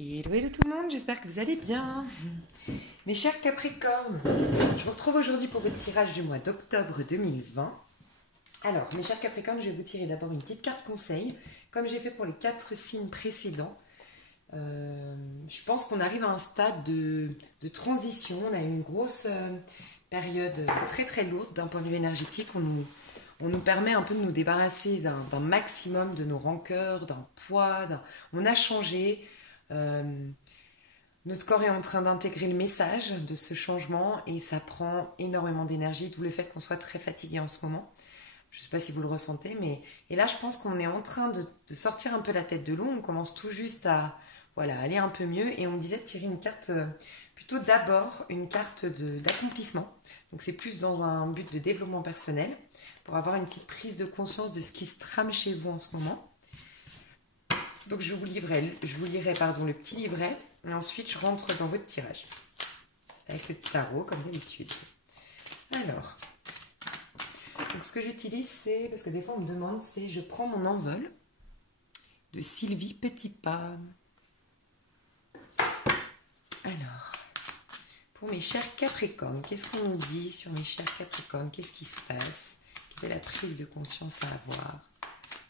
Hello, hello tout le monde, j'espère que vous allez bien. Mes chers Capricornes, je vous retrouve aujourd'hui pour votre tirage du mois d'octobre 2020. Alors, mes chers Capricornes, je vais vous tirer d'abord une petite carte conseil, comme j'ai fait pour les 4 signes précédents. Je pense qu'on arrive à un stade de transition. On a une grosse période très très lourde d'un point de vue énergétique. On nous permet un peu de nous débarrasser d'un maximum de nos rancœurs, d'un poids. On a changé. Notre corps est en train d'intégrer le message de ce changement et ça prend énormément d'énergie, d'où le fait qu'on soit très fatigué en ce moment. Je ne sais pas si vous le ressentez, mais et là je pense qu'on est en train de sortir un peu la tête de l'eau. On commence tout juste à aller un peu mieux et on me disait de tirer une carte, plutôt d'abord une carte d'accomplissement. Donc c'est plus dans un but de développement personnel pour avoir une petite prise de conscience de ce qui se trame chez vous en ce moment. Donc je vous lirai le petit livret et ensuite je rentre dans votre tirage avec le tarot comme d'habitude. Alors, donc ce que j'utilise c'est, parce que des fois on me demande, c'est je prends mon envol de Sylvie Petitpas. Alors, pour mes chers Capricornes, qu'est-ce qu'on nous dit sur mes chers Capricornes? Qu'est-ce qui se passe? Quelle est la prise de conscience à avoir?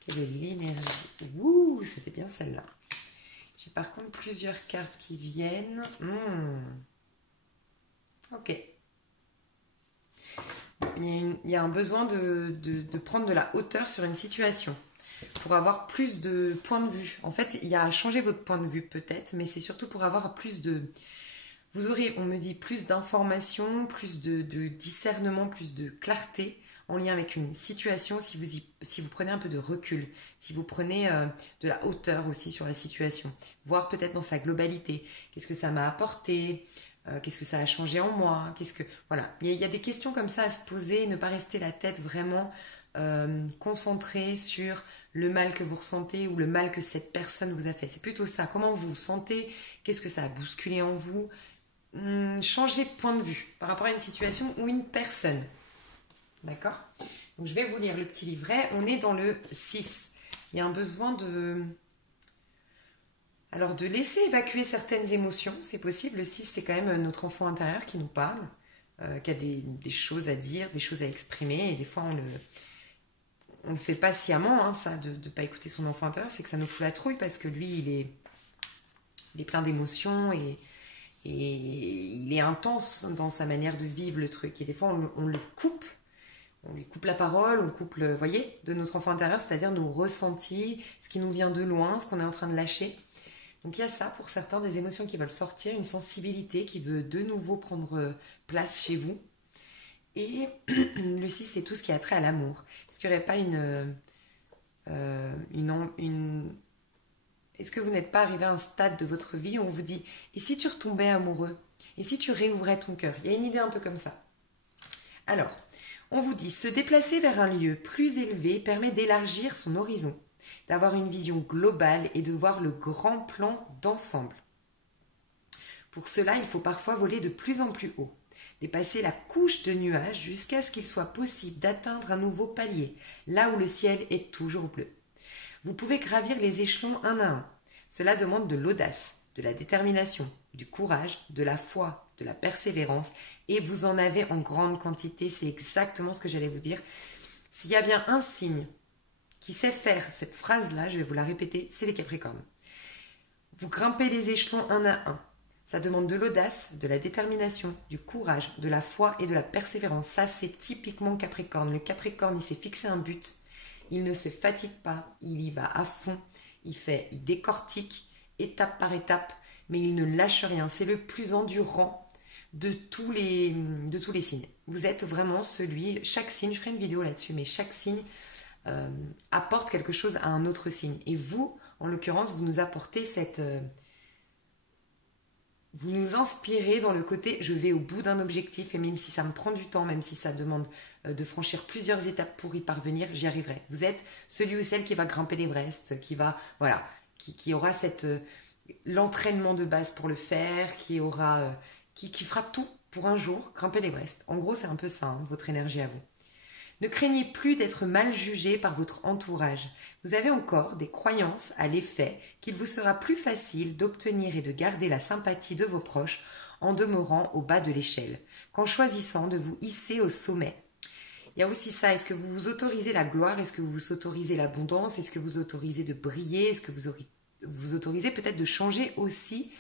Quelle est l'énergie? Ouh, c'était bien celle-là. J'ai par contre plusieurs cartes qui viennent. Ok. Il y a un besoin de prendre de la hauteur sur une situation pour avoir plus de points de vue. En fait, il y a à changer votre point de vue peut-être, mais c'est surtout pour avoir plus de... Vous aurez, on me dit, plus d'informations, plus de discernement, plus de clarté en lien avec une situation si vous prenez un peu de recul, si vous prenez de la hauteur aussi sur la situation, voir peut-être dans sa globalité, qu'est-ce que ça m'a apporté, qu'est-ce que ça a changé en moi, voilà, il y a des questions comme ça à se poser, ne pas rester la tête vraiment concentrée sur le mal que vous ressentez ou le mal que cette personne vous a fait. C'est plutôt ça, comment vous vous sentez, qu'est-ce que ça a bousculé en vous, changer de point de vue par rapport à une situation ou une personne. D'accord? Donc je vais vous lire le petit livret. On est dans le 6. Il y a un besoin de laisser évacuer certaines émotions. C'est possible. Le 6, c'est quand même notre enfant intérieur qui nous parle, qui a des choses à dire, des choses à exprimer. Et des fois, on le fait pas sciemment, hein, ça, de ne pas écouter son enfant intérieur. C'est que ça nous fout la trouille parce que lui, il est plein d'émotions et il est intense dans sa manière de vivre le truc. Et des fois, on le coupe. On lui coupe la parole, on coupe le, voyez, de notre enfant intérieur, c'est-à-dire nos ressentis, ce qui nous vient de loin, ce qu'on est en train de lâcher. Donc il y a ça pour certains, des émotions qui veulent sortir, une sensibilité qui veut de nouveau prendre place chez vous. Et le 6, c'est tout ce qui a trait à l'amour. Est-ce qu'il n'y aurait pas Est-ce que vous n'êtes pas arrivé à un stade de votre vie où on vous dit « Et si tu retombais amoureux? Et si tu réouvrais ton cœur ?» Il y a une idée un peu comme ça. Alors, on vous dit, se déplacer vers un lieu plus élevé permet d'élargir son horizon, d'avoir une vision globale et de voir le grand plan d'ensemble. Pour cela, il faut parfois voler de plus en plus haut, dépasser la couche de nuages jusqu'à ce qu'il soit possible d'atteindre un nouveau palier, là où le ciel est toujours bleu. Vous pouvez gravir les échelons un à un. Cela demande de l'audace, de la détermination, du courage, de la foi, de la persévérance, et vous en avez en grande quantité. C'est exactement ce que j'allais vous dire. S'il y a bien un signe qui sait faire cette phrase-là, je vais vous la répéter, c'est les Capricornes. Vous grimpez les échelons un à un. Ça demande de l'audace, de la détermination, du courage, de la foi et de la persévérance. Ça, c'est typiquement Capricorne. Le Capricorne, il s'est fixé un but. Il ne se fatigue pas, il y va à fond. Il décortique étape par étape, mais il ne lâche rien. C'est le plus endurant de tous les signes. Vous êtes vraiment chaque signe, je ferai une vidéo là-dessus, mais chaque signe apporte quelque chose à un autre signe. Et vous, en l'occurrence, vous nous apportez vous nous inspirez dans le côté je vais au bout d'un objectif et même si ça me prend du temps, même si ça demande de franchir plusieurs étapes pour y parvenir, j'y arriverai. Vous êtes celui ou celle qui va grimper l'Everest, qui aura l'entraînement de base pour le faire, qui fera tout pour un jour grimper l'Everest. En gros, c'est un peu ça, hein, votre énergie à vous. Ne craignez plus d'être mal jugé par votre entourage. Vous avez encore des croyances à l'effet qu'il vous sera plus facile d'obtenir et de garder la sympathie de vos proches en demeurant au bas de l'échelle, qu'en choisissant de vous hisser au sommet. Il y a aussi ça, est-ce que vous vous autorisez la gloire, est-ce que vous vous autorisez l'abondance, est-ce que vous autorisez de briller, est-ce que vous autorisez peut-être de changer aussi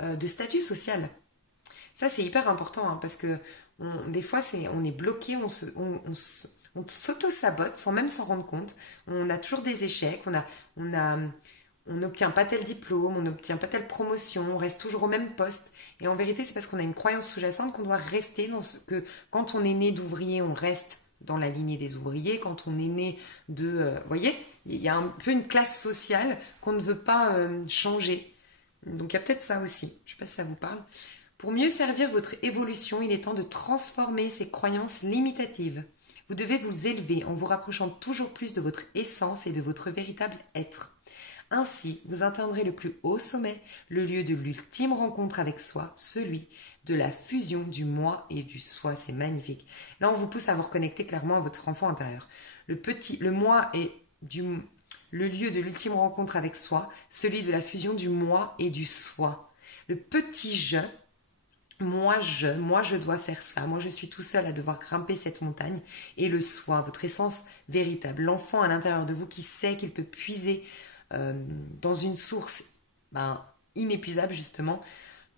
de statut social. Ça c'est hyper important hein, parce que des fois on est bloqué, on s'auto-sabote sans même s'en rendre compte, on a toujours des échecs, on n'obtient pas tel diplôme, on n'obtient pas telle promotion, on reste toujours au même poste. Et en vérité, c'est parce qu'on a une croyance sous-jacente qu'on doit rester que quand on est né d'ouvrier, on reste dans la lignée des ouvriers. Quand on est né vous voyez, il y a un peu une classe sociale qu'on ne veut pas changer. Donc il y a peut-être ça aussi. Je ne sais pas si ça vous parle. Pour mieux servir votre évolution, il est temps de transformer ces croyances limitatives. Vous devez vous élever en vous rapprochant toujours plus de votre essence et de votre véritable être. Ainsi, vous atteindrez le plus haut sommet, le lieu de l'ultime rencontre avec soi, celui de la fusion du moi et du soi. C'est magnifique. Là, on vous pousse à vous reconnecter clairement à votre enfant intérieur. Le moi est le lieu de l'ultime rencontre avec soi, celui de la fusion du moi et du soi. Le petit je, moi je dois faire ça, moi je suis tout seul à devoir grimper cette montagne, et le soi, votre essence véritable, l'enfant à l'intérieur de vous qui sait qu'il peut puiser dans une source inépuisable justement,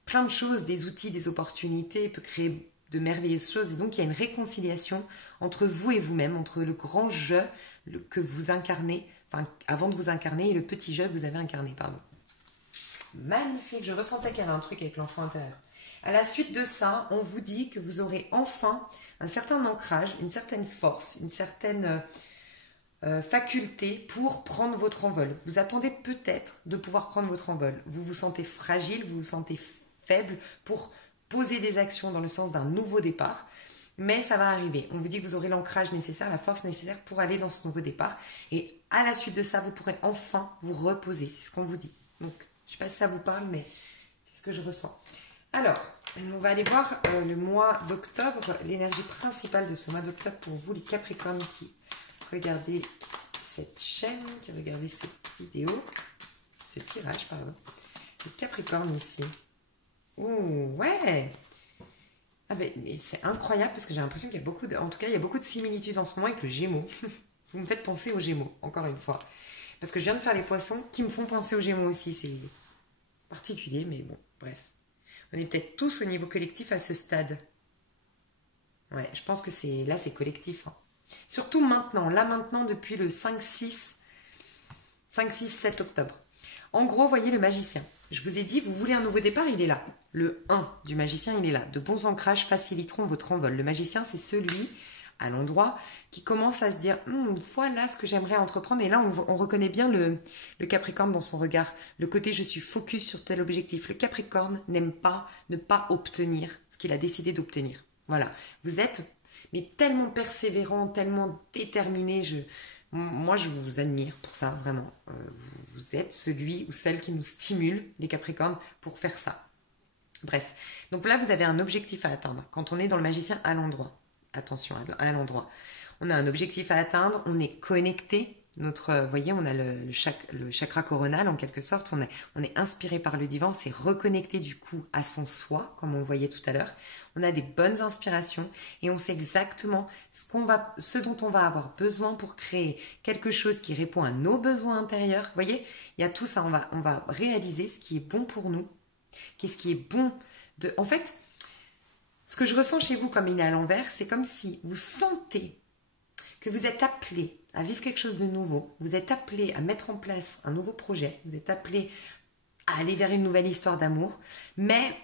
plein de choses, des outils, des opportunités, peut créer de merveilleuses choses. Et donc il y a une réconciliation entre vous et vous-même, entre le grand je que vous incarnez, enfin avant de vous incarner, et le petit je que vous avez incarné, pardon. Magnifique, je ressentais qu'il y avait un truc avec l'enfant intérieur. À la suite de ça, on vous dit que vous aurez enfin un certain ancrage, une certaine force, une certaine faculté pour prendre votre envol. Vous attendez peut-être de pouvoir prendre votre envol. Vous vous sentez fragile, vous vous sentez faible pour poser des actions dans le sens d'un nouveau départ. Mais ça va arriver. On vous dit que vous aurez l'ancrage nécessaire, la force nécessaire pour aller dans ce nouveau départ. Et à la suite de ça, vous pourrez enfin vous reposer. C'est ce qu'on vous dit. Donc, je ne sais pas si ça vous parle, mais c'est ce que je ressens. Alors, on va aller voir le mois d'octobre, l'énergie principale de ce mois d'octobre pour vous, les Capricornes qui regardez cette chaîne, qui regardez cette vidéo, ce tirage, pardon. Les Capricornes ici. Ouh, ouais! Ah mais c'est incroyable parce que j'ai l'impression qu'il y a beaucoup de... En tout cas, il y a beaucoup de similitudes en ce moment avec le Gémeaux. Vous me faites penser aux Gémeaux, encore une fois. Parce que je viens de faire les Poissons qui me font penser aux Gémeaux aussi. C'est particulier, mais bon, bref. On est peut-être tous au niveau collectif à ce stade. Ouais, je pense que là, c'est collectif. Hein. Surtout maintenant. Là, maintenant, depuis le 5-6, 7 octobre. En gros, voyez le magicien. Je vous ai dit, vous voulez un nouveau départ, il est là. Le 1 du magicien, il est là. De bons ancrages faciliteront votre envol. Le magicien, c'est celui, à l'endroit, qui commence à se dire, voilà ce que j'aimerais entreprendre. Et là, on reconnaît bien le Capricorne dans son regard. Le côté, je suis focus sur tel objectif. Le Capricorne n'aime pas ne pas obtenir ce qu'il a décidé d'obtenir. Voilà. Vous êtes mais tellement persévérant, tellement déterminé. Moi, je vous admire pour ça, vraiment. Vous êtes celui ou celle qui nous stimule, les Capricornes, pour faire ça. Bref. Donc là, vous avez un objectif à atteindre. Quand on est dans le magicien, à l'endroit. Attention, à l'endroit. On a un objectif à atteindre, on est connecté. Vous voyez, on a le chakra coronal en quelque sorte. On est inspiré par le divan, on s'est reconnecté du coup à son soi, comme on le voyait tout à l'heure. On a des bonnes inspirations et on sait exactement ce dont on va avoir besoin pour créer quelque chose qui répond à nos besoins intérieurs. Vous voyez, il y a tout ça. On va réaliser ce qui est bon pour nous, qu'est-ce qui est bon de. En fait, ce que je ressens chez vous comme il est à l'envers, c'est comme si vous sentez que vous êtes appelé à vivre quelque chose de nouveau, vous êtes appelé à mettre en place un nouveau projet, vous êtes appelé à aller vers une nouvelle histoire d'amour, mais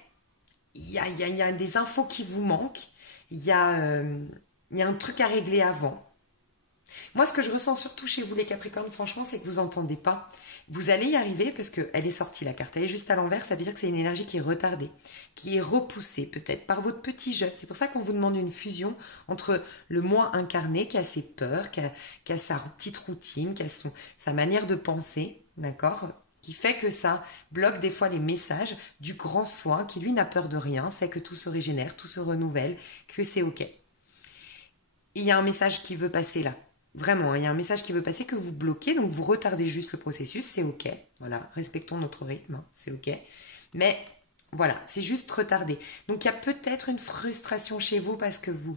il y a des infos qui vous manquent, il y a un truc à régler avant. Moi, ce que je ressens surtout chez vous les Capricornes, franchement, c'est que vous n'entendez pas. Vous allez y arriver parce qu'elle est sortie, la carte. Elle est juste à l'envers, ça veut dire que c'est une énergie qui est retardée, qui est repoussée peut-être par votre petit jeu. C'est pour ça qu'on vous demande une fusion entre le moi incarné qui a ses peurs, qui a sa petite routine, qui a sa manière de penser, d'accord ? Qui fait que ça bloque des fois les messages du grand soi qui, lui, n'a peur de rien, sait que tout se régénère, tout se renouvelle, que c'est OK. il y a un message qui veut passer là. Vraiment, il y a un message qui veut passer que vous bloquez, donc vous retardez juste le processus, c'est ok. Voilà, respectons notre rythme, hein, c'est ok. Mais voilà, c'est juste retardé. Donc il y a peut-être une frustration chez vous parce que vous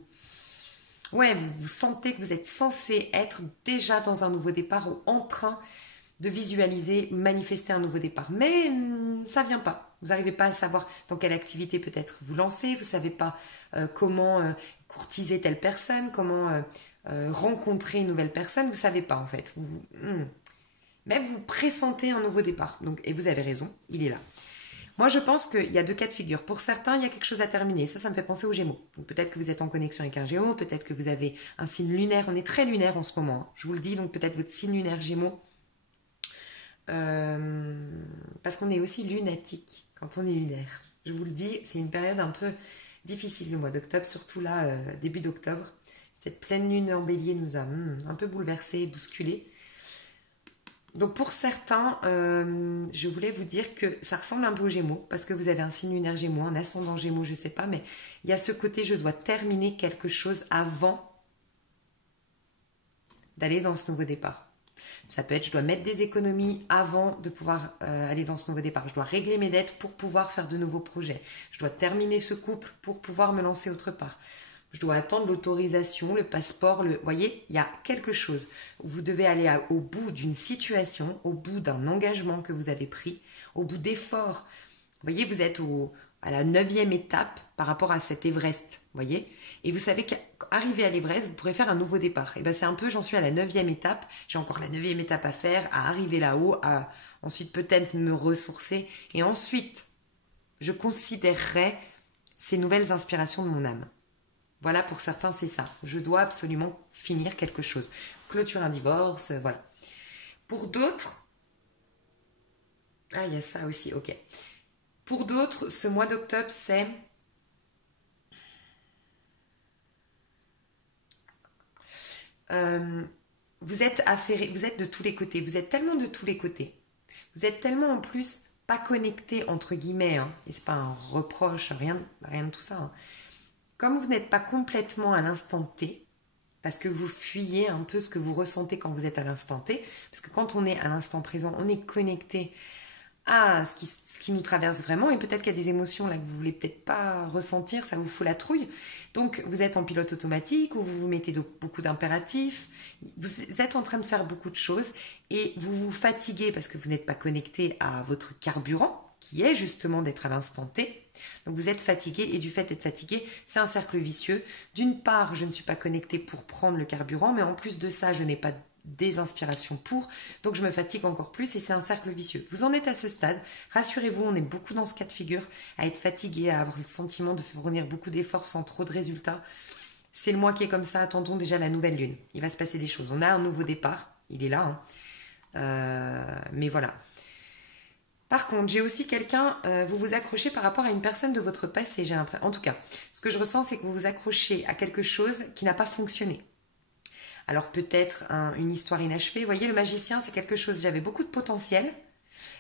sentez que vous êtes censé être déjà dans un nouveau départ ou en train de visualiser, manifester un nouveau départ. Mais ça vient pas. Vous n'arrivez pas à savoir dans quelle activité peut-être vous lancer, vous ne savez pas comment courtiser telle personne, comment rencontrer une nouvelle personne, vous ne savez pas en fait. Mais vous pressentez un nouveau départ. Donc, et vous avez raison, il est là. Moi, je pense qu'il y a deux cas de figure. Pour certains, il y a quelque chose à terminer. Ça me fait penser aux Gémeaux. Donc, peut-être que vous êtes en connexion avec un Gémeaux, peut-être que vous avez un signe lunaire. On est très lunaire en ce moment, hein. Je vous le dis, donc peut-être votre signe lunaire Gémeaux. Parce qu'on est aussi lunatique quand on est lunaire. Je vous le dis, c'est une période un peu difficile le mois d'octobre, surtout là, début d'octobre. Cette pleine lune en bélier nous a un peu bouleversés, bousculés. Donc pour certains, je voulais vous dire que ça ressemble un peu aux Gémeaux, parce que vous avez un signe lunaire Gémeaux, un ascendant Gémeaux, je ne sais pas, mais il y a ce côté je dois terminer quelque chose avant d'aller dans ce nouveau départ. Ça peut être je dois mettre des économies avant de pouvoir aller dans ce nouveau départ. Je dois régler mes dettes pour pouvoir faire de nouveaux projets. Je dois terminer ce couple pour pouvoir me lancer autre part. Je dois attendre l'autorisation, le passeport, Vous voyez, il y a quelque chose. Vous devez aller au bout d'une situation, au bout d'un engagement que vous avez pris, au bout d'efforts. Vous voyez, vous êtes à la 9e étape par rapport à cet Everest, vous voyez. Et vous savez qu'arrivé à l'Everest, vous pourrez faire un nouveau départ. Et bien c'est un peu, j'en suis à la 9e étape, j'ai encore la 9e étape à faire, à arriver là-haut, à ensuite peut-être me ressourcer. Et ensuite, je considérerai ces nouvelles inspirations de mon âme. Voilà, pour certains, c'est ça. Je dois absolument finir quelque chose. Clôturer un divorce, voilà. Pour d'autres, il y a ça aussi, ok. Pour d'autres, ce mois d'octobre, c'est vous êtes affairé, vous êtes de tous les côtés, vous êtes tellement de tous les côtés, vous êtes tellement en plus pas connecté entre guillemets, hein, et c'est pas un reproche, rien de tout ça. Hein. Comme vous n'êtes pas complètement à l'instant T, parce que vous fuyez un peu ce que vous ressentez quand vous êtes à l'instant T, parce que quand on est à l'instant présent, on est connecté à ce qui nous traverse vraiment, et peut-être qu'il y a des émotions là que vous voulez peut-être pas ressentir, ça vous fout la trouille. Donc vous êtes en pilote automatique, ou vous vous mettez beaucoup d'impératifs, vous êtes en train de faire beaucoup de choses, et vous vous fatiguez parce que vous n'êtes pas connecté à votre carburant, qui est justement d'être à l'instant T. Donc vous êtes fatigué, et du fait d'être fatigué, c'est un cercle vicieux. D'une part, je ne suis pas connectée pour prendre le carburant, mais en plus de ça, je n'ai pas des inspirations pour, donc je me fatigue encore plus, et c'est un cercle vicieux. Vous en êtes à ce stade, rassurez-vous, on est beaucoup dans ce cas de figure, à être fatigué, à avoir le sentiment de fournir beaucoup d'efforts sans trop de résultats. C'est le mois qui est comme ça, attendons déjà la nouvelle lune. Il va se passer des choses. On a un nouveau départ, il est là, hein. Mais voilà. Par contre, j'ai aussi quelqu'un, vous vous accrochez par rapport à une personne de votre passé, j'ai l'impression. En tout cas, ce que je ressens, c'est que vous vous accrochez à quelque chose qui n'a pas fonctionné. Alors peut-être une histoire inachevée. Vous voyez, le magicien, c'est quelque chose, j'avais beaucoup de potentiel,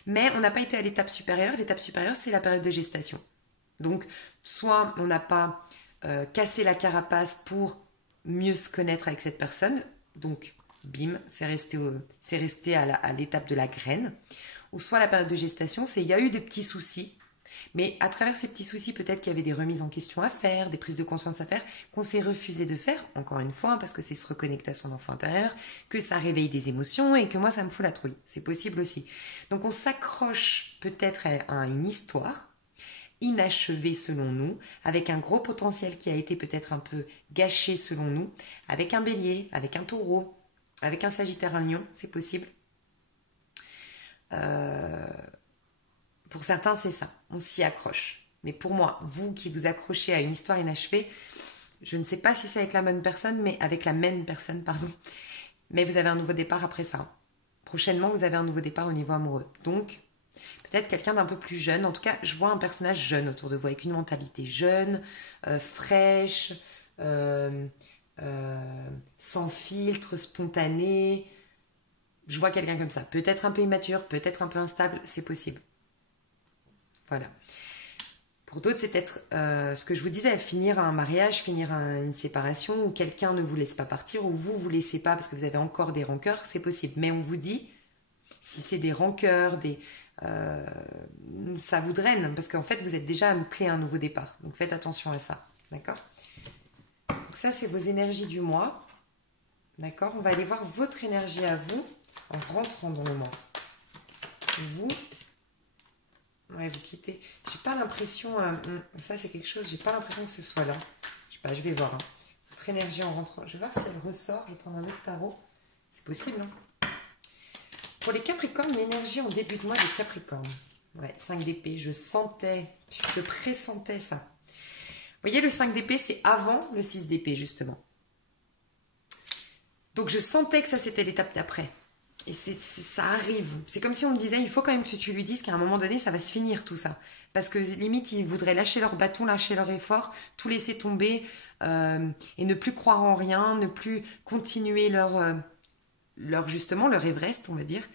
mais on n'a pas été à l'étape supérieure. L'étape supérieure, c'est la période de gestation. Donc, soit on n'a pas cassé la carapace pour mieux se connaître avec cette personne, donc bim, c'est resté à l'étape de la graine, ou soit la période de gestation, c'est il y a eu des petits soucis, mais à travers ces petits soucis, peut-être qu'il y avait des remises en question à faire, des prises de conscience à faire, qu'on s'est refusé de faire, encore une fois, parce que c'est se reconnecter à son enfant intérieur, que ça réveille des émotions, et que moi, ça me fout la trouille. C'est possible aussi. Donc on s'accroche peut-être à une histoire inachevée selon nous, avec un gros potentiel qui a été peut-être un peu gâché selon nous, avec un bélier, avec un taureau, avec un sagittaire, un lion, c'est possible. Pour certains, c'est ça. On s'y accroche. Mais pour moi, vous qui vous accrochez à une histoire inachevée, je ne sais pas si c'est avec la bonne personne, mais avec la même personne, pardon. Mais vous avez un nouveau départ après ça. Prochainement, vous avez un nouveau départ au niveau amoureux. Donc, peut-être quelqu'un d'un peu plus jeune. En tout cas, je vois un personnage jeune autour de vous, avec une mentalité jeune, fraîche, sans filtre, spontanée. Je vois quelqu'un comme ça. Peut-être un peu immature, peut-être un peu instable, c'est possible. Voilà. Pour d'autres, c'est peut-être ce que je vous disais, finir un mariage, finir une séparation, où quelqu'un ne vous laisse pas partir, ou vous laissez pas parce que vous avez encore des rancœurs, c'est possible. Mais on vous dit, si c'est des rancœurs, ça vous draine, parce qu'en fait, vous êtes déjà appelé à un nouveau départ. Donc faites attention à ça, d'accord? Donc ça, c'est vos énergies du mois, d'accord? On va aller voir votre énergie à vous, en rentrant dans le mois. Vous... Ouais, vous quittez. J'ai pas l'impression... ça, c'est quelque chose... J'ai pas l'impression que ce soit là. Je sais pas, je vais voir. Hein. Votre énergie en rentrant... Je vais voir si elle ressort. Je vais prendre un autre tarot. C'est possible, hein. Pour les Capricornes, l'énergie en début de mois des Capricornes. Ouais, 5 d'épée. Je sentais... Je pressentais ça. Vous voyez, le 5 d'épée, c'est avant le 6 d'épée, justement. Donc, je sentais que ça, c'était l'étape d'après. Et ça arrive. C'est comme si on me disait, il faut quand même que tu lui dises qu'à un moment donné, ça va se finir tout ça. Parce que limite, ils voudraient lâcher leur bâton, lâcher leur effort, tout laisser tomber et ne plus croire en rien, ne plus continuer justement, leur Everest, on va dire,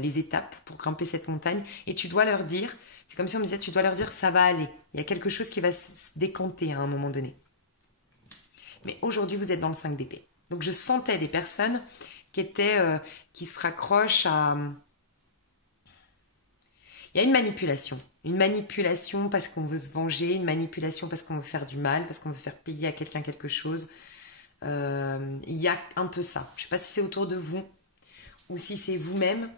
les étapes pour grimper cette montagne. Et tu dois leur dire, c'est comme si on me disait, tu dois leur dire, ça va aller. Il y a quelque chose qui va se décanter à un moment donné. Mais aujourd'hui, vous êtes dans le 5 d'épée. Donc, je sentais des personnes qui se raccrochent à... Il y a une manipulation. Une manipulation parce qu'on veut se venger, une manipulation parce qu'on veut faire du mal, parce qu'on veut faire payer à quelqu'un quelque chose. Il y a un peu ça. Je ne sais pas si c'est autour de vous ou si c'est vous-même,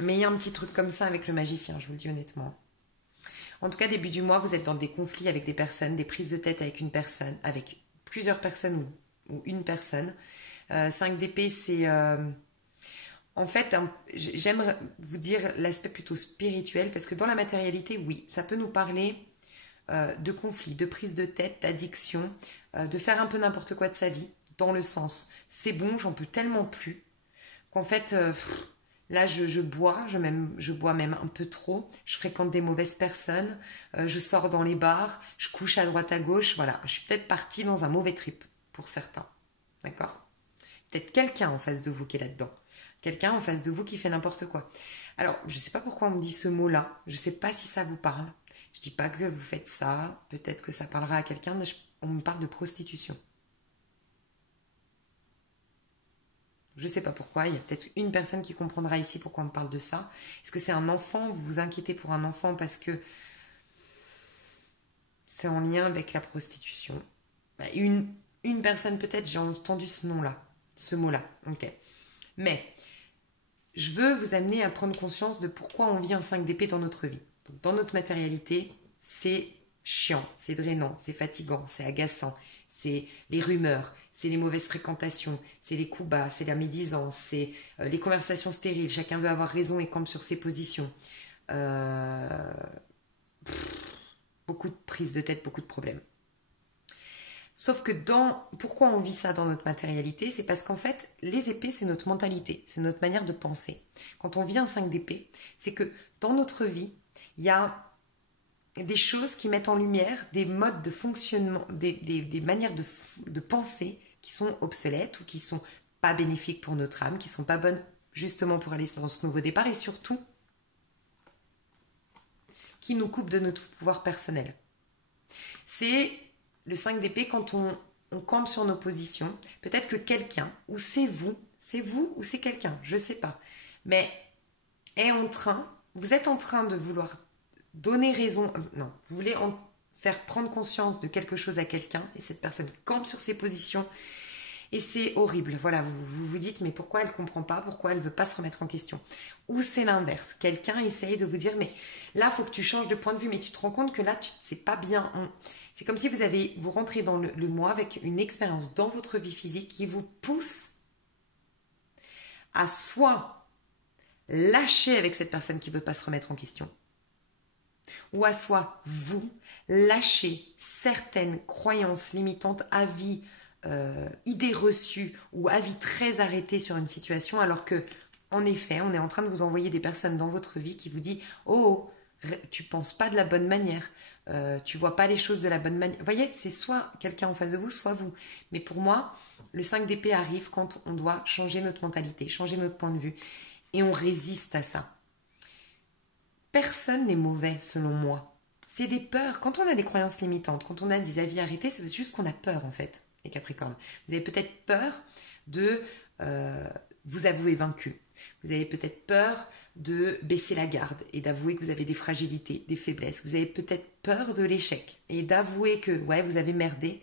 mais il y a un petit truc comme ça avec le magicien, je vous le dis honnêtement. En tout cas, début du mois, vous êtes dans des conflits avec des personnes, des prises de tête avec une personne, avec plusieurs personnes ou une personne. 5 d'épée, c'est... en fait, j'aime vous dire l'aspect plutôt spirituel, parce que dans la matérialité, oui, ça peut nous parler de conflits, de prise de tête, d'addiction, de faire un peu n'importe quoi de sa vie, dans le sens, c'est bon, j'en peux tellement plus, qu'en fait, là, je bois même un peu trop, je fréquente des mauvaises personnes, je sors dans les bars, je couche à droite à gauche, voilà, je suis peut-être partie dans un mauvais trip, pour certains, d'accord ? Peut-être quelqu'un en face de vous qui est là-dedans. Quelqu'un en face de vous qui fait n'importe quoi. Alors, je ne sais pas pourquoi on me dit ce mot-là. Je ne sais pas si ça vous parle. Je ne dis pas que vous faites ça. Peut-être que ça parlera à quelqu'un. On me parle de prostitution. Je ne sais pas pourquoi. Il y a peut-être une personne qui comprendra ici pourquoi on me parle de ça. Est-ce que c'est un enfant? Vous vous inquiétez pour un enfant parce que c'est en lien avec la prostitution. Une personne peut-être, j'ai entendu ce nom-là. Ce mot-là, ok. Mais je veux vous amener à prendre conscience de pourquoi on vit un 5 d'épée dans notre vie. Donc, dans notre matérialité, c'est chiant, c'est drainant, c'est fatigant, c'est agaçant, c'est les rumeurs, c'est les mauvaises fréquentations, c'est les coups bas, c'est la médisance, c'est les conversations stériles, chacun veut avoir raison et campe sur ses positions. Beaucoup de prises de tête, beaucoup de problèmes. Sauf que pourquoi on vit ça dans notre matérialité? C'est parce qu'en fait, les épées, c'est notre mentalité, c'est notre manière de penser. Quand on vit un 5 d'épée, c'est que dans notre vie, il y a des choses qui mettent en lumière des modes de fonctionnement, des manières de penser qui sont obsolètes ou qui sont pas bénéfiques pour notre âme, qui sont pas bonnes justement pour aller dans ce nouveau départ et surtout qui nous coupent de notre pouvoir personnel. C'est le 5 d'épée, quand on campe sur nos positions, peut-être que quelqu'un, ou c'est vous ou c'est quelqu'un, je ne sais pas, mais vous êtes en train de vouloir donner raison, non, vous voulez faire prendre conscience de quelque chose à quelqu'un, et cette personne campe sur ses positions, et c'est horrible. Voilà, vous dites, mais pourquoi elle ne comprend pas, pourquoi elle ne veut pas se remettre en question? Ou c'est l'inverse, quelqu'un essaye de vous dire, mais là, il faut que tu changes de point de vue, mais tu te rends compte que là, c'est pas bien. C'est comme si vous rentrez dans le mois avec une expérience dans votre vie physique qui vous pousse à soit lâcher avec cette personne qui ne veut pas se remettre en question, ou à soit vous lâcher certaines croyances limitantes, avis, idées reçues ou avis très arrêtés sur une situation, alors que, en effet, on est en train de vous envoyer des personnes dans votre vie qui vous disent « Oh, tu penses pas de la bonne manière, tu vois pas les choses de la bonne manière. » Vous voyez, c'est soit quelqu'un en face de vous, soit vous. Mais pour moi, le 5 d'épée arrive quand on doit changer notre mentalité, changer notre point de vue. Et on résiste à ça. Personne n'est mauvais, selon moi. C'est des peurs. Quand on a des croyances limitantes, quand on a des avis arrêtés, c'est juste qu'on a peur en fait, les Capricornes. Vous avez peut-être peur de vous avouer vaincu. Vous avez peut-être peur de baisser la garde et d'avouer que vous avez des fragilités, des faiblesses. Vous avez peut-être peur de l'échec et d'avouer que ouais, vous avez merdé,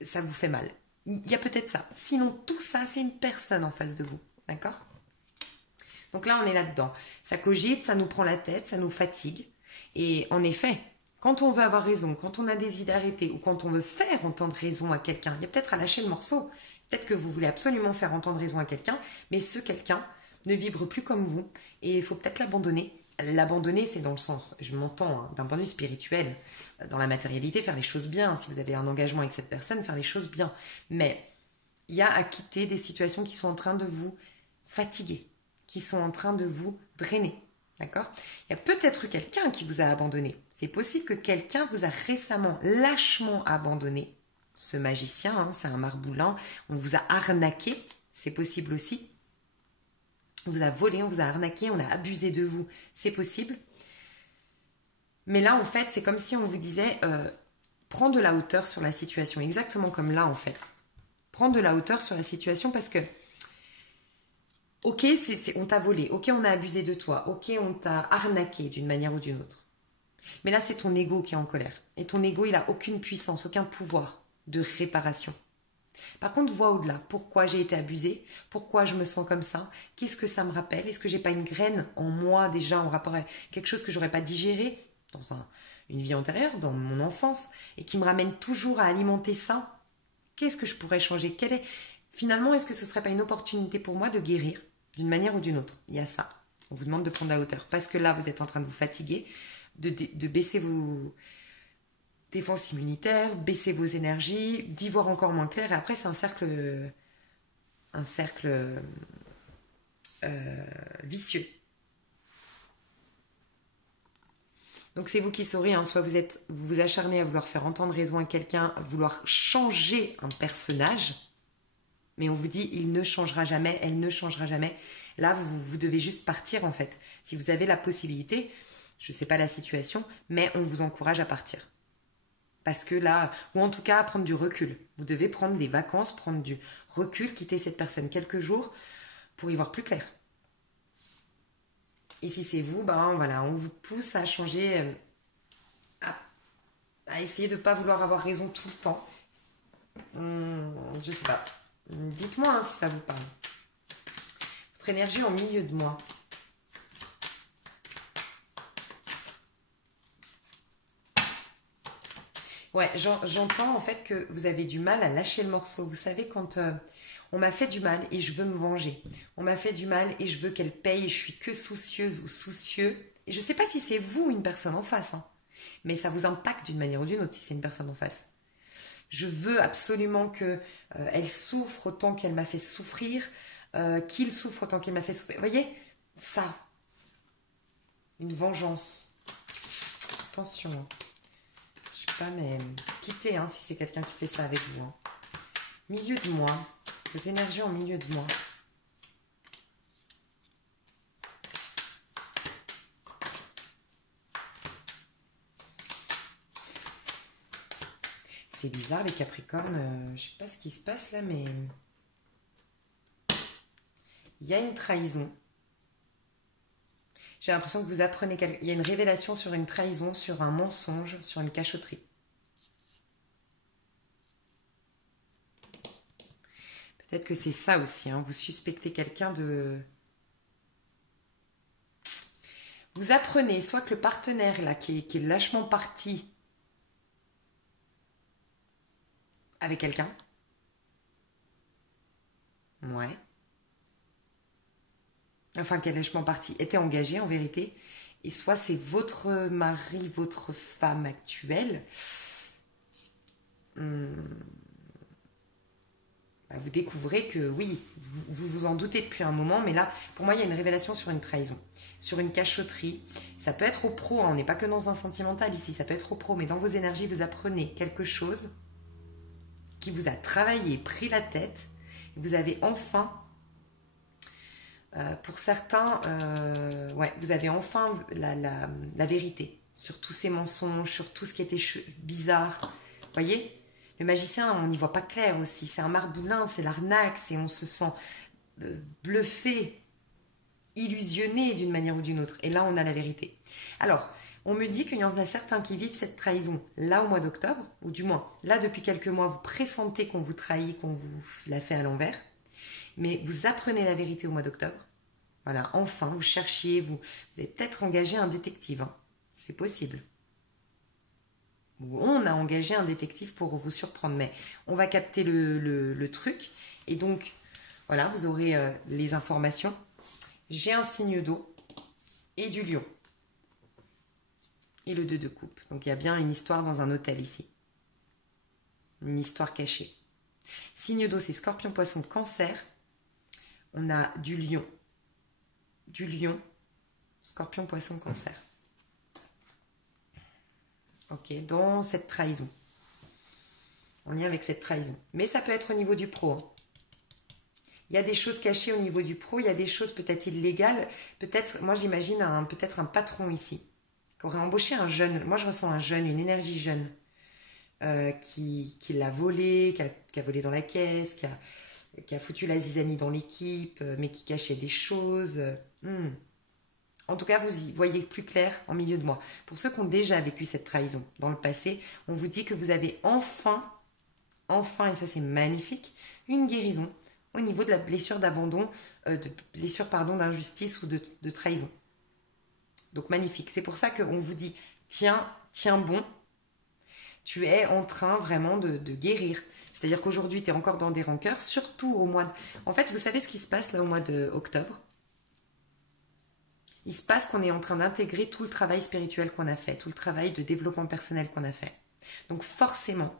ça vous fait mal. Il y a peut-être ça. Sinon, tout ça, c'est une personne en face de vous. D'accord? Donc là, on est là-dedans. Ça cogite, ça nous prend la tête, ça nous fatigue. Et en effet, quand on veut avoir raison, quand on a des idées arrêtées ou quand on veut faire entendre raison à quelqu'un, il y a peut-être à lâcher le morceau. Peut-être que vous voulez absolument faire entendre raison à quelqu'un, mais ce quelqu'un ne vibre plus comme vous et il faut peut-être l'abandonner. L'abandonner, c'est dans le sens, je m'entends, hein, d'un point de vue spirituel, dans la matérialité, faire les choses bien. Si vous avez un engagement avec cette personne, faire les choses bien. Mais il y a à quitter des situations qui sont en train de vous fatiguer, qui sont en train de vous drainer. D'accord? Il y a peut-être quelqu'un qui vous a abandonné. C'est possible que quelqu'un vous a récemment, lâchement abandonné. Ce magicien, hein, c'est un marboulin, on vous a arnaqué, c'est possible aussi. On vous a volé, on vous a arnaqué, on a abusé de vous, c'est possible. Mais là, en fait, c'est comme si on vous disait, prends de la hauteur sur la situation, exactement comme là, en fait. Prends de la hauteur sur la situation parce que, ok, on t'a volé, ok, on a abusé de toi, ok, on t'a arnaqué d'une manière ou d'une autre. Mais là, c'est ton ego qui est en colère. Et ton ego, il n'a aucune puissance, aucun pouvoir de réparation. Par contre, vois au-delà. Pourquoi j'ai été abusée? Pourquoi je me sens comme ça? Qu'est-ce que ça me rappelle? Est-ce que j'ai pas une graine en moi déjà en rapport à quelque chose que j'aurais pas digéré dans une vie antérieure, dans mon enfance, et qui me ramène toujours à alimenter ça? Qu'est-ce que je pourrais changer? Finalement, est-ce que ce serait pas une opportunité pour moi de guérir d'une manière ou d'une autre? Il y a ça. On vous demande de prendre la hauteur parce que là, vous êtes en train de vous fatiguer, de baisser vos défense immunitaire, baisser vos énergies, d'y voir encore moins clair. Et après, c'est un cercle vicieux. Donc c'est vous qui saurez, hein, soit vous vous acharnez à vouloir faire entendre raison à quelqu'un, à vouloir changer un personnage, mais on vous dit il ne changera jamais, elle ne changera jamais. Là, vous devez juste partir en fait. Si vous avez la possibilité, je ne sais pas la situation, mais on vous encourage à partir. Parce que là, ou en tout cas à prendre du recul. Vous devez prendre des vacances, prendre du recul, quitter cette personne quelques jours pour y voir plus clair. Et si c'est vous, ben voilà, on vous pousse à changer, à essayer de ne pas vouloir avoir raison tout le temps. Je sais pas. Dites-moi hein, si ça vous parle. Votre énergie en milieu de moi. Ouais, j'entends en fait que vous avez du mal à lâcher le morceau. Vous savez, quand on m'a fait du mal et je veux me venger. On m'a fait du mal et je veux qu'elle paye et je suis que soucieuse ou soucieux. Et je ne sais pas si c'est vous une personne en face, hein, mais ça vous impacte d'une manière ou d'une autre si c'est une personne en face. Je veux absolument qu'elle souffre autant qu'elle m'a fait souffrir, qu'il souffre autant qu'il m'a fait souffrir. Vous voyez, ça, une vengeance. Attention, hein. Pas, mais quittez hein, si c'est quelqu'un qui fait ça avec vous. Hein. Milieu de moi, vos énergies en milieu de moi. C'est bizarre les Capricornes, je sais pas ce qui se passe là, mais il y a une trahison. J'ai l'impression que vous apprenez il y a une révélation sur une trahison, sur un mensonge, sur une cachotterie. Peut-être que c'est ça aussi, hein. Vous suspectez quelqu'un de... Vous apprenez soit que le partenaire là, qui est lâchement parti avec quelqu'un. Ouais. Enfin, qui est lâchement parti, était engagé en vérité. Et soit c'est votre mari, votre femme actuelle. Vous découvrez que oui, vous en doutez depuis un moment, mais là, pour moi, il y a une révélation sur une trahison, sur une cachotterie. Ça peut être au pro, hein, on n'est pas que dans un sentimental ici, ça peut être au pro, mais dans vos énergies, vous apprenez quelque chose qui vous a travaillé, pris la tête, et vous avez enfin, pour certains, vous avez enfin la vérité sur tous ces mensonges, sur tout ce qui était bizarre. Vous voyez? Le magicien, on n'y voit pas clair aussi. C'est un marboulin, c'est l'arnaque, on se sent bluffé, illusionné d'une manière ou d'une autre. Et là, on a la vérité. Alors, on me dit qu'il y en a certains qui vivent cette trahison là au mois d'octobre, ou du moins, là depuis quelques mois, vous pressentez qu'on vous trahit, qu'on vous l'a fait à l'envers. Mais vous apprenez la vérité au mois d'octobre. Voilà, enfin, vous cherchiez, vous avez peut-être engagé un détective. Hein. C'est possible. On a engagé un détective pour vous surprendre, mais on va capter le truc. Et donc, voilà, vous aurez les informations. J'ai un signe d'eau et du lion. Et le 2 de coupe. Donc, il y a bien une histoire dans un hôtel ici. Une histoire cachée. Signe d'eau, c'est scorpion, poisson, cancer. On a du lion. Du lion, scorpion, poisson, cancer. Ok, dans cette trahison. En lien avec cette trahison. Mais ça peut être au niveau du pro. Hein. Il y a des choses cachées au niveau du pro, il y a des choses peut-être illégales. Peut-être, moi j'imagine peut-être un patron ici, qui aurait embauché un jeune. Moi je ressens un jeune, une énergie jeune, qui l'a volé, qui a volé dans la caisse, qui a foutu la zizanie dans l'équipe, mais qui cachait des choses. En tout cas, vous y voyez plus clair en milieu de mois. Pour ceux qui ont déjà vécu cette trahison dans le passé, on vous dit que vous avez enfin, et ça c'est magnifique, une guérison au niveau de la blessure d'abandon, d'injustice ou de trahison. Donc magnifique. C'est pour ça qu'on vous dit, tiens bon, tu es en train vraiment de guérir. C'est-à-dire qu'aujourd'hui, tu es encore dans des rancœurs, surtout au mois de... En fait, vous savez ce qui se passe là au mois d'octobre? Il se passe qu'on est en train d'intégrer tout le travail spirituel qu'on a fait, tout le travail de développement personnel qu'on a fait. Donc forcément,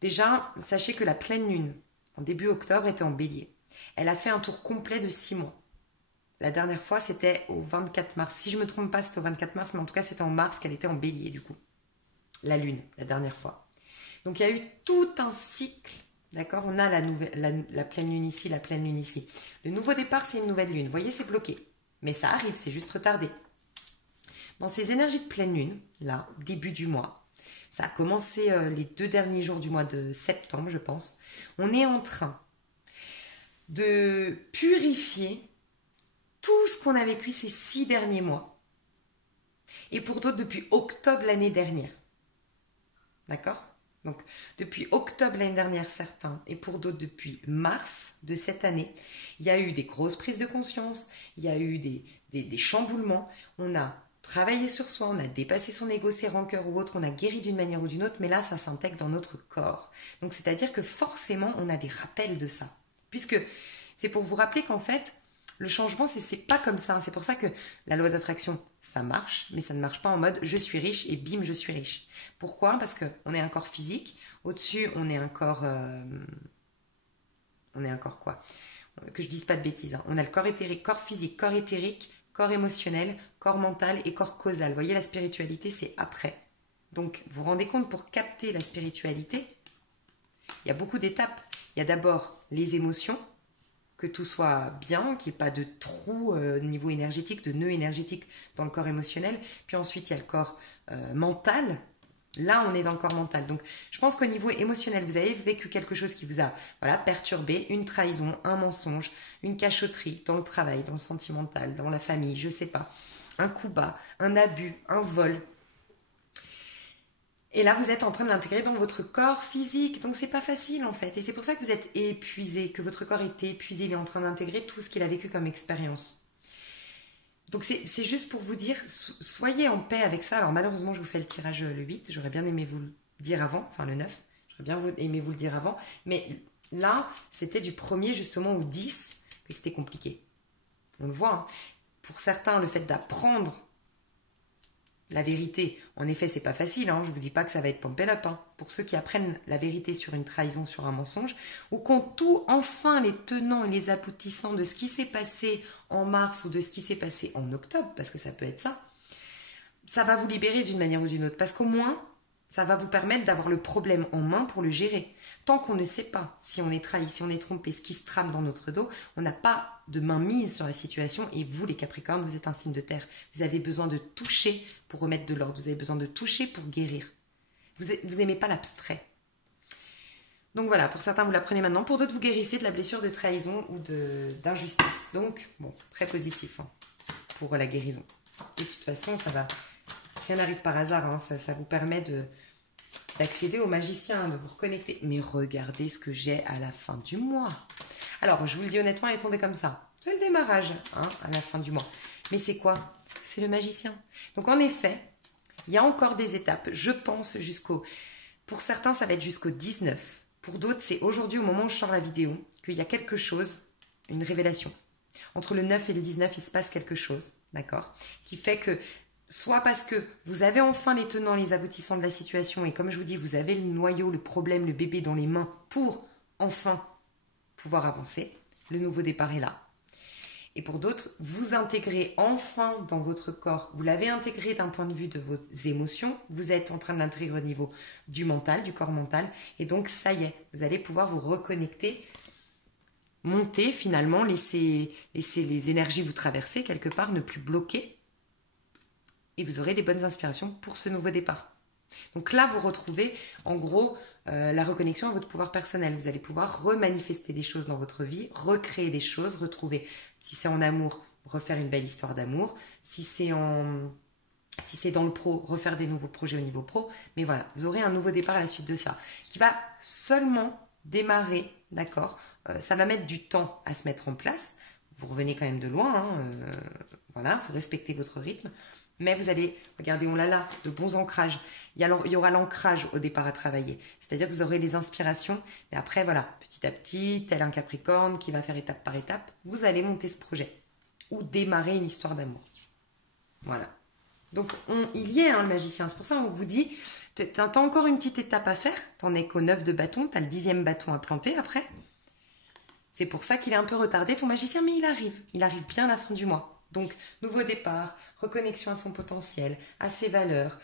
déjà, sachez que la pleine lune, en début octobre, était en bélier. Elle a fait un tour complet de 6 mois. La dernière fois, c'était au 24 mars. Si je ne me trompe pas, c'était au 24 mars, mais en tout cas, c'était en mars qu'elle était en bélier, du coup. La lune, la dernière fois. Donc, il y a eu tout un cycle, d'accord? On a la pleine lune ici, la pleine lune ici. Le nouveau départ, c'est une nouvelle lune. Vous voyez, c'est bloqué. Mais ça arrive, c'est juste retardé. Dans ces énergies de pleine lune, là, début du mois, ça a commencé les 2 derniers jours du mois de septembre, je pense. On est en train de purifier tout ce qu'on a vécu ces 6 derniers mois. Et pour d'autres, depuis octobre l'année dernière. D'accord? Donc, depuis octobre l'année dernière, certains, et pour d'autres, depuis mars de cette année, il y a eu des grosses prises de conscience, il y a eu des chamboulements, on a travaillé sur soi, on a dépassé son ego, ses rancœurs ou autres, on a guéri d'une manière ou d'une autre, mais là, ça s'intègre dans notre corps. Donc, c'est-à-dire que forcément, on a des rappels de ça. Puisque c'est pour vous rappeler qu'en fait, le changement, c'est pas comme ça. C'est pour ça que la loi d'attraction, ça marche, mais ça ne marche pas en mode je suis riche et bim, je suis riche. Pourquoi? Parce qu'on est un corps physique. Au-dessus, on est un corps... on est un corps quoi? Que je dise pas de bêtises. Hein. On a le corps éthérique, corps physique, corps éthérique, corps émotionnel, corps mental et corps causal. Vous voyez, la spiritualité, c'est après. Donc, vous vous rendez compte, pour capter la spiritualité, il y a beaucoup d'étapes. Il y a d'abord les émotions, que tout soit bien, qu'il n'y ait pas de trou niveau énergétique, de nœud énergétique dans le corps émotionnel. Puis ensuite, il y a le corps mental. Là, on est dans le corps mental. Donc, je pense qu'au niveau émotionnel, vous avez vécu quelque chose qui vous a perturbé, une trahison, un mensonge, une cachotterie dans le travail, dans le sentimental, dans la famille, je ne sais pas. Un coup bas, un abus, un vol. Et là, vous êtes en train de l'intégrer dans votre corps physique. Donc, c'est pas facile, en fait. Et c'est pour ça que vous êtes épuisé, que votre corps est épuisé. Il est en train d'intégrer tout ce qu'il a vécu comme expérience. Donc, c'est juste pour vous dire, soyez en paix avec ça. Alors, malheureusement, je vous fais le tirage le 8. J'aurais bien aimé vous le dire avant. Enfin, le 9. J'aurais bien aimé vous le dire avant. Mais là, c'était du 1er, justement, au 10 que c'était compliqué. On le voit. Hein. Pour certains, le fait d'apprendre la vérité, en effet, c'est pas facile, hein. Je vous dis pas que ça va être pump up, hein. Pour ceux qui apprennent la vérité sur une trahison, sur un mensonge, ou qui ont tout enfin les tenants et les aboutissants de ce qui s'est passé en mars ou de ce qui s'est passé en octobre, parce que ça peut être ça, ça va vous libérer d'une manière ou d'une autre. Parce qu'au moins, Ça va vous permettre d'avoir le problème en main pour le gérer. Tant qu'on ne sait pas si on est trahi, si on est trompé, ce qui se trame dans notre dos, on n'a pas de main mise sur la situation. Et vous, les Capricornes, vous êtes un signe de terre. Vous avez besoin de toucher pour remettre de l'ordre. Vous avez besoin de toucher pour guérir. Vous n'aimez pas l'abstrait. Donc voilà, pour certains, vous l'apprenez maintenant. Pour d'autres, vous guérissez de la blessure de trahison ou d'injustice. Donc, bon, très positif pour la guérison. Et de toute façon, ça va... Rien n'arrive par hasard. Hein, ça vous permet d'accéder au magicien, de vous reconnecter. Mais regardez ce que j'ai à la fin du mois. Alors, je vous le dis honnêtement, elle est tombée comme ça. C'est le démarrage à la fin du mois. Mais c'est quoi? C'est le magicien. Donc en effet, il y a encore des étapes. Je pense Pour certains, ça va être jusqu'au 19. Pour d'autres, c'est aujourd'hui, au moment où je sors la vidéo, qu'il y a quelque chose, une révélation. Entre le 9 et le 19, il se passe quelque chose, d'accord? Qui fait que, soit parce que vous avez enfin les tenants, les aboutissants de la situation, et comme je vous dis, vous avez le noyau, le problème, le bébé dans les mains pour enfin pouvoir avancer. Le nouveau départ est là. Et pour d'autres, vous intégrez enfin dans votre corps, vous l'avez intégré d'un point de vue de vos émotions, vous êtes en train de l'intégrer au niveau du mental, du corps mental, et donc ça y est, vous allez pouvoir vous reconnecter, monter finalement, laisser les énergies vous traverser quelque part, ne plus bloquer, et vous aurez des bonnes inspirations pour ce nouveau départ. Donc là, vous retrouvez en gros la reconnexion à votre pouvoir personnel. Vous allez pouvoir remanifester des choses dans votre vie, recréer des choses, retrouver, si c'est en amour, refaire une belle histoire d'amour. Si c'est dans le pro, refaire des nouveaux projets au niveau pro. Mais voilà, vous aurez un nouveau départ à la suite de ça, qui va seulement démarrer, d'accord? Ça va mettre du temps à se mettre en place. Vous revenez quand même de loin, voilà, il faut respecter votre rythme. Mais vous allez, regardez, on l'a là, de bons ancrages. Il y aura l'ancrage au départ à travailler. C'est-à-dire que vous aurez les inspirations. Mais après, voilà, petit à petit, tel un Capricorne qui va faire étape par étape, vous allez monter ce projet. Ou démarrer une histoire d'amour. Voilà. Donc, il y est, le magicien. C'est pour ça qu'on vous dit, t'as encore une petite étape à faire. T'en es qu'au 9 de bâton. T'as le 10e bâton à planter après. C'est pour ça qu'il est un peu retardé, ton magicien, mais il arrive. Il arrive bien à la fin du mois. Donc, nouveau départ, reconnexion à son potentiel, à ses valeurs,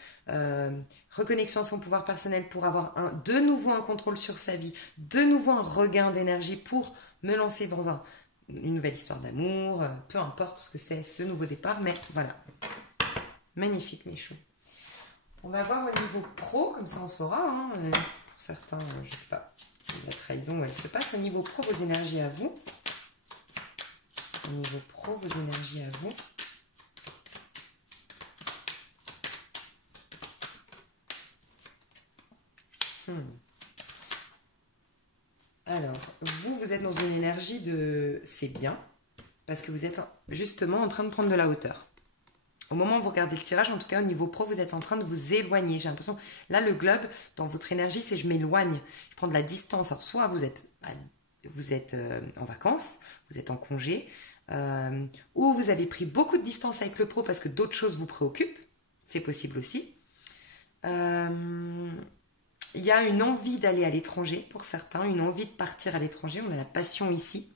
reconnexion à son pouvoir personnel pour avoir de nouveau un contrôle sur sa vie, de nouveau un regain d'énergie pour me lancer dans une nouvelle histoire d'amour, peu importe ce que c'est ce nouveau départ, mais voilà. Magnifique, mes choux. On va voir au niveau pro, comme ça on saura, pour certains, je sais pas, la trahison où elle se passe. Au niveau pro, vos énergies à vous. Au niveau pro, vos énergies à vous. Alors, vous êtes dans une énergie de c'est bien, parce que vous êtes justement en train de prendre de la hauteur. Au moment où vous regardez le tirage, en tout cas au niveau pro, vous êtes en train de vous éloigner. J'ai l'impression, là le globe, dans votre énergie, c'est je m'éloigne, je prends de la distance. Alors soit vous êtes en vacances, vous êtes en congé, ou vous avez pris beaucoup de distance avec le pro parce que d'autres choses vous préoccupent, c'est possible aussi. Il y a une envie d'aller à l'étranger pour certains, une envie de partir à l'étranger, on a la passion ici.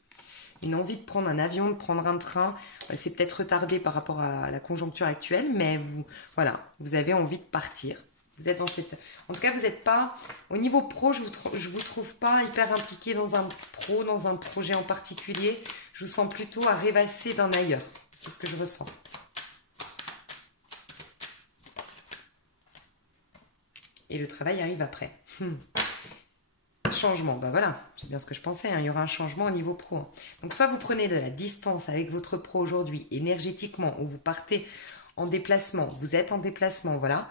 Une envie de prendre un avion, de prendre un train, c'est peut-être retardé par rapport à la conjoncture actuelle, mais vous avez envie de partir. Vous êtes dans cette... En tout cas, vous n'êtes pas... Au niveau pro, je vous trouve pas hyper impliqué dans un projet en particulier. Je vous sens plutôt à rêvasser d'un ailleurs. C'est ce que je ressens. Et le travail arrive après. Changement, voilà, c'est bien ce que je pensais, il y aura un changement au niveau pro. Donc soit vous prenez de la distance avec votre pro aujourd'hui, énergétiquement, ou vous partez en déplacement, vous êtes en déplacement, voilà,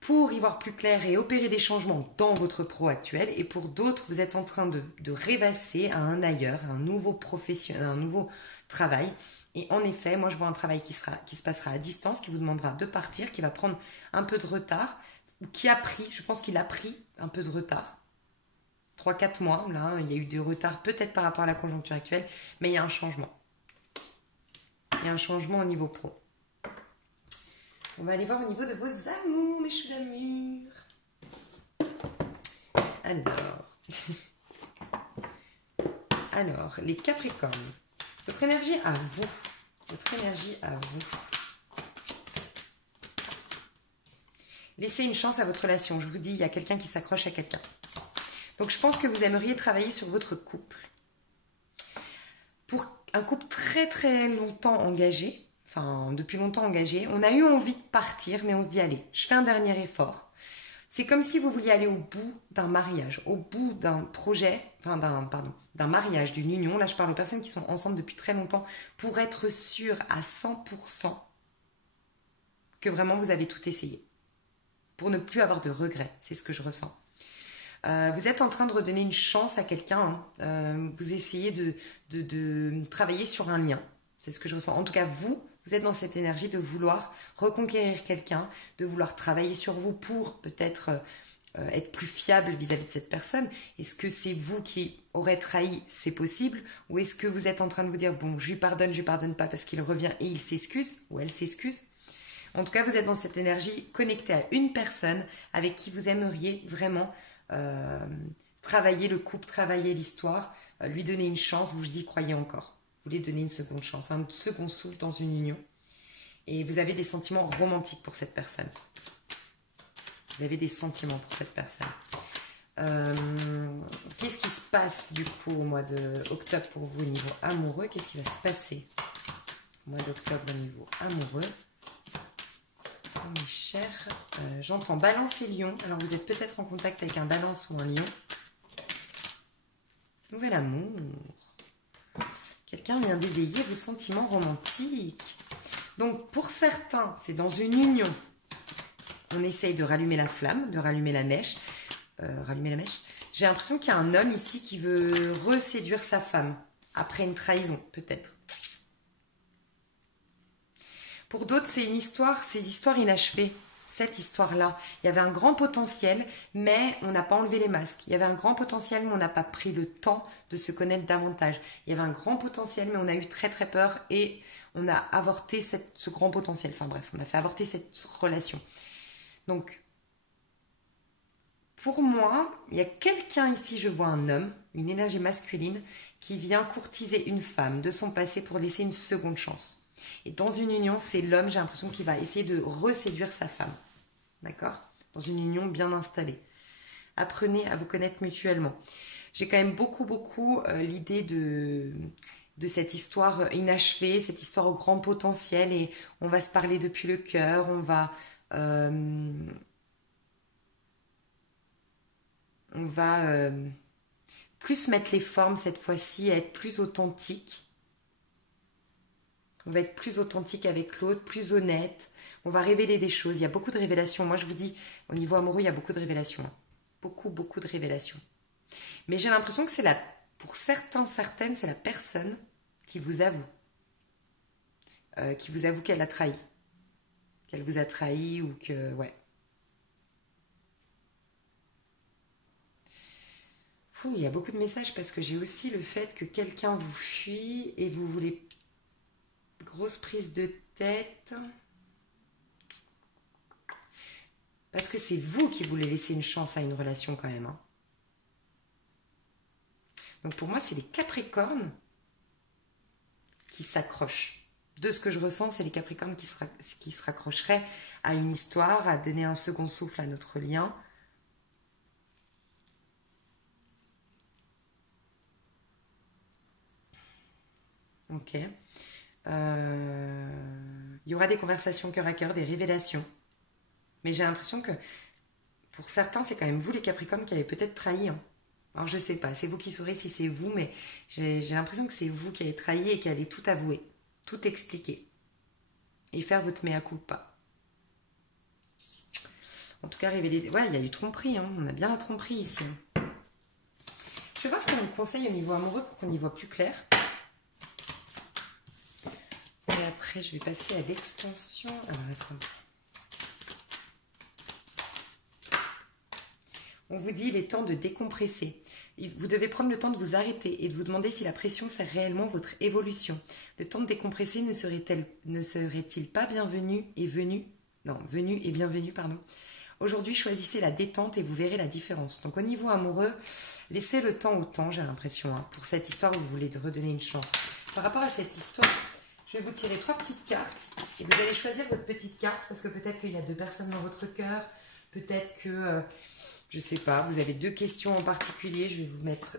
pour y voir plus clair et opérer des changements dans votre pro actuel. Et pour d'autres, vous êtes en train de rêvasser à un ailleurs, à un nouveau professionnel, un nouveau travail. Et en effet, moi je vois un travail qui se passera à distance, qui vous demandera de partir, qui va prendre un peu de retard, ou je pense qu'il a pris un peu de retard. 3-4 mois, là, il y a eu du retard peut-être par rapport à la conjoncture actuelle, mais il y a un changement. Il y a un changement au niveau pro. On va aller voir au niveau de vos amours, mes choux d'amour. Alors, les Capricornes, votre énergie à vous. Votre énergie à vous. laissez une chance à votre relation. Je vous dis, il y a quelqu'un qui s'accroche à quelqu'un. Donc je pense que vous aimeriez travailler sur votre couple. Pour un couple très très longtemps engagé, enfin depuis longtemps engagé, on a eu envie de partir, mais on se dit allez, je fais un dernier effort. C'est comme si vous vouliez aller au bout d'un mariage, au bout d'un projet, enfin d'un mariage, d'une union. Là je parle aux personnes qui sont ensemble depuis très longtemps pour être sûr à 100% que vraiment vous avez tout essayé. Pour ne plus avoir de regrets, c'est ce que je ressens. Vous êtes en train de redonner une chance à quelqu'un. Vous essayez de travailler sur un lien. C'est ce que je ressens. En tout cas, vous êtes dans cette énergie de vouloir reconquérir quelqu'un, de vouloir travailler sur vous pour peut-être être plus fiable vis-à-vis de cette personne. Est-ce que c'est vous qui aurez trahi, c'est possible? Ou est-ce que vous êtes en train de vous dire, bon, je lui pardonne pas parce qu'il revient et il s'excuse, ou elle s'excuse? En tout cas, vous êtes dans cette énergie connectée à une personne avec qui vous aimeriez vraiment travailler le couple, travailler l'histoire, lui donner une chance, vous y croyez encore. Vous voulez donner une seconde chance, un second souffle dans une union. Et vous avez des sentiments romantiques pour cette personne. Vous avez des sentiments pour cette personne. Qu'est-ce qui se passe du coup au mois d'octobre pour vous au niveau amoureux? Qu'est-ce qui va se passer au mois d'octobre au niveau amoureux? Oh, mes chers, j'entends Balance et Lion. Alors vous êtes peut-être en contact avec un Balance ou un Lion. Nouvel amour. Quelqu'un vient d'éveiller vos sentiments romantiques. Donc pour certains, c'est dans une union. On essaye de rallumer la flamme, de rallumer la mèche. J'ai l'impression qu'il y a un homme ici qui veut reséduire sa femme. Après une trahison, peut-être. Pour d'autres, c'est une histoire, ces histoires inachevées. Cette histoire-là, il y avait un grand potentiel, mais on n'a pas enlevé les masques. Il y avait un grand potentiel, mais on n'a pas pris le temps de se connaître davantage. Il y avait un grand potentiel, mais on a eu très très peur et on a avorté ce grand potentiel. Enfin bref, on a fait avorter cette relation. Donc, pour moi, il y a quelqu'un ici, je vois un homme, une énergie masculine, qui vient courtiser une femme de son passé pour laisser une seconde chance. Et dans une union, c'est l'homme, j'ai l'impression, qui va essayer de reséduire sa femme. D'accord? Dans une union bien installée. Apprenez à vous connaître mutuellement. J'ai quand même beaucoup l'idée de cette histoire inachevée, cette histoire au grand potentiel. Et on va se parler depuis le cœur, on va plus mettre les formes cette fois-ci, à être plus authentique. On va être plus authentique avec l'autre, plus honnête. On va révéler des choses. Il y a beaucoup de révélations. Moi, je vous dis, au niveau amoureux, il y a beaucoup de révélations. Beaucoup de révélations. Mais j'ai l'impression que pour certaines, c'est la personne qui vous avoue. Qui vous avoue qu'elle a trahi. Qu'elle vous a trahi ou que... Ouais. Il y a beaucoup de messages parce que j'ai aussi le fait que quelqu'un vous fuit et vous voulez... Grosse prise de tête. Parce que c'est vous qui voulez laisser une chance à une relation quand même. Hein. Donc pour moi, c'est les Capricornes qui s'accrochent. De ce que je ressens, c'est les Capricornes qui se raccrocheraient à une histoire, à donner un second souffle à notre lien. Ok. Il y aura des conversations cœur à cœur, des révélations. Mais j'ai l'impression que pour certains, c'est quand même vous les Capricornes qui avez peut-être trahi. Hein. Alors je sais pas, c'est vous qui saurez si c'est vous, mais j'ai l'impression que c'est vous qui avez trahi et qui allez tout avouer, tout expliquer. Et faire votre mea culpa. En tout cas, révéler... Ouais, il y a eu tromperie, hein. On a bien la tromperie ici. Hein. Je vais voir ce qu'on vous conseille au niveau amoureux pour qu'on y voit plus clair. Et après, je vais passer à l'extension. Alors, attendez. On vous dit, il est temps de décompresser. Vous devez prendre le temps de vous arrêter et de vous demander si la pression sert réellement votre évolution. Le temps de décompresser ne serait-il pas venu et bienvenu, pardon. Aujourd'hui, choisissez la détente et vous verrez la différence. Donc, au niveau amoureux, laissez le temps au temps, j'ai l'impression. Hein, pour cette histoire, vous voulez redonner une chance. Par rapport à cette histoire, je vais vous tirer 3 petites cartes et vous allez choisir votre petite carte parce que peut-être qu'il y a 2 personnes dans votre cœur. Peut-être que, je ne sais pas, vous avez 2 questions en particulier. Je vais vous mettre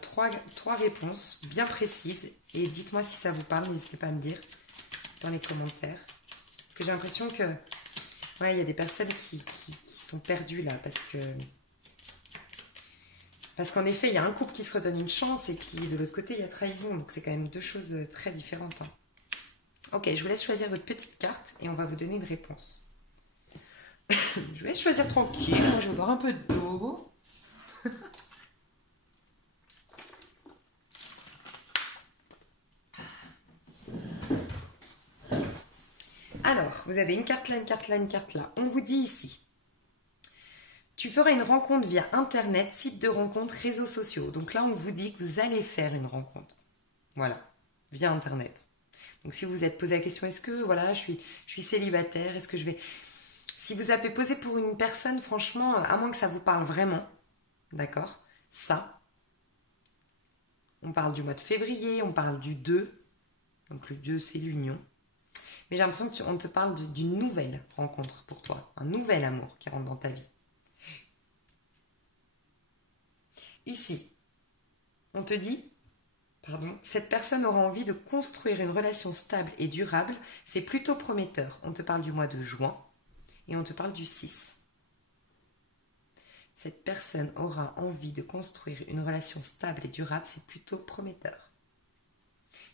3 réponses bien précises. Et dites-moi si ça vous parle, n'hésitez pas à me dire dans les commentaires. Parce que j'ai l'impression que, ouais, il y a des personnes qui sont perdues là, parce qu'en effet, il y a un couple qui se redonne une chance, et puis de l'autre côté, il y a trahison. Donc c'est quand même 2 choses très différentes. Hein. Ok, je vous laisse choisir votre petite carte, et on va vous donner une réponse. Je vous laisse choisir tranquille, moi je vais boire un peu d'eau. Alors, vous avez une carte là, une carte là, une carte là. On vous dit ici, tu feras une rencontre via Internet, site de rencontre, réseaux sociaux. Donc là, on vous dit que vous allez faire une rencontre. Voilà, via Internet. Donc si vous vous êtes posé la question, est-ce que, voilà, je suis célibataire, est-ce que je vais... Si vous avez posé pour une personne, franchement, à moins que ça vous parle vraiment, d'accord, ça, on parle du mois de février, on parle du 2, donc le 2 c'est l'union. Mais j'ai l'impression qu'on te parle d'une nouvelle rencontre pour toi, un nouvel amour qui rentre dans ta vie. Ici, on te dit, cette personne aura envie de construire une relation stable et durable, c'est plutôt prometteur. On te parle du mois de juin et on te parle du 6. Cette personne aura envie de construire une relation stable et durable, c'est plutôt prometteur.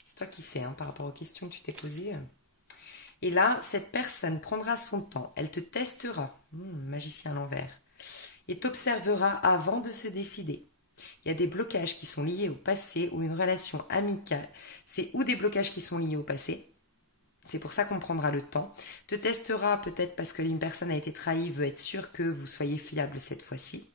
C'est toi qui sais, hein, par rapport aux questions que tu t'es posées. Et là, cette personne prendra son temps, elle te testera, magicien à l'envers, et t'observera avant de se décider. Il y a des blocages qui sont liés au passé ou une relation amicale. C'est ou des blocages qui sont liés au passé, c'est pour ça qu'on prendra le temps. Te testera peut-être parce que une personne a été trahie, veut être sûr que vous soyez fiable cette fois-ci.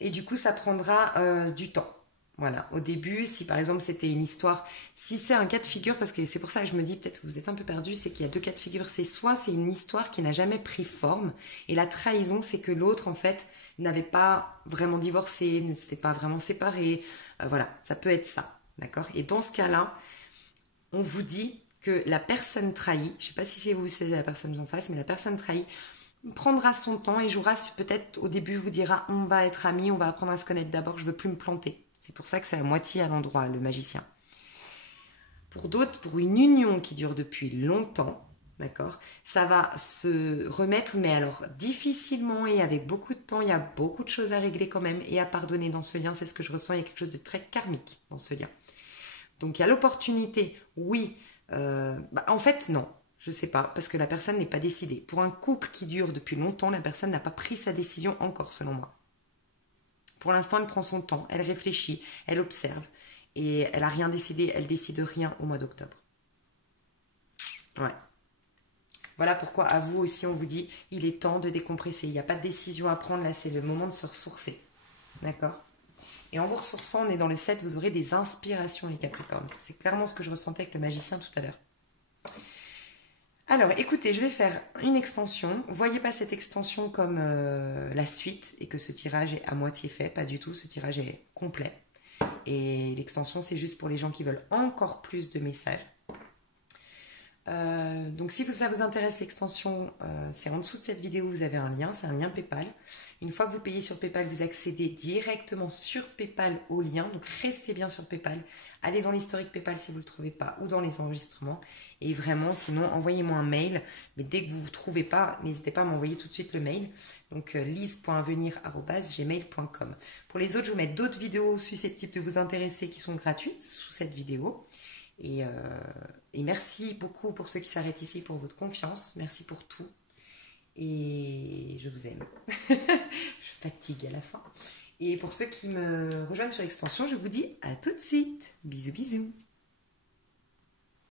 Et du coup, ça prendra du temps. Voilà, au début, si par exemple c'était une histoire, si c'est un cas de figure, parce que c'est pour ça que je me dis peut-être que vous êtes un peu perdu, c'est qu'il y a 2 cas de figure, c'est soit c'est une histoire qui n'a jamais pris forme, et la trahison c'est que l'autre en fait n'avait pas vraiment divorcé, ne s'était pas vraiment séparé, voilà, ça peut être ça, d'accord. Et dans ce cas-là, on vous dit que la personne trahie, je ne sais pas si c'est vous ou si c'est la personne en face, mais la personne trahie prendra son temps et jouera, peut-être au début vous dira on va être amis, on va apprendre à se connaître d'abord, je veux plus me planter. C'est pour ça que c'est à moitié à l'endroit, le magicien. Pour d'autres, pour une union qui dure depuis longtemps, d'accord, ça va se remettre, mais alors difficilement et avec beaucoup de temps. Il y a beaucoup de choses à régler quand même et à pardonner dans ce lien. C'est ce que je ressens. Il y a quelque chose de très karmique dans ce lien. Donc il y a l'opportunité, oui. En fait, non. Je ne sais pas, parce que la personne n'est pas décidée. Pour un couple qui dure depuis longtemps, la personne n'a pas pris sa décision encore, selon moi. Pour l'instant, elle prend son temps, elle réfléchit, elle observe. Et elle n'a rien décidé, elle décide rien au mois d'octobre. Ouais. Voilà pourquoi à vous aussi, on vous dit, il est temps de décompresser. Il n'y a pas de décision à prendre, là, c'est le moment de se ressourcer. D'accord ? Et en vous ressourçant, on est dans le 7, vous aurez des inspirations, les Capricornes. C'est clairement ce que je ressentais avec le magicien tout à l'heure. Alors, écoutez, je vais faire une extension. Voyez pas cette extension comme la suite et que ce tirage est à moitié fait. Pas du tout, ce tirage est complet. Et l'extension, c'est juste pour les gens qui veulent encore plus de messages. Donc si ça vous intéresse l'extension, c'est en dessous de cette vidéo, vous avez un lien, c'est un lien PayPal. Une fois que vous payez sur PayPal, vous accédez directement sur PayPal au lien, donc restez bien sur PayPal. Allez dans l'historique PayPal si vous ne le trouvez pas ou dans les enregistrements. Et vraiment, sinon, envoyez-moi un mail. Mais dès que vous ne trouvez pas, n'hésitez pas à m'envoyer tout de suite le mail. Donc lise.venir@gmail.com. Pour les autres, je vous mets d'autres vidéos susceptibles de vous intéresser qui sont gratuites sous cette vidéo. Et merci beaucoup pour ceux qui s'arrêtent ici, pour votre confiance. Merci pour tout. Et je vous aime. Je fatigue à la fin. Et pour ceux qui me rejoignent sur l'extension, je vous dis à tout de suite. Bisous, bisous.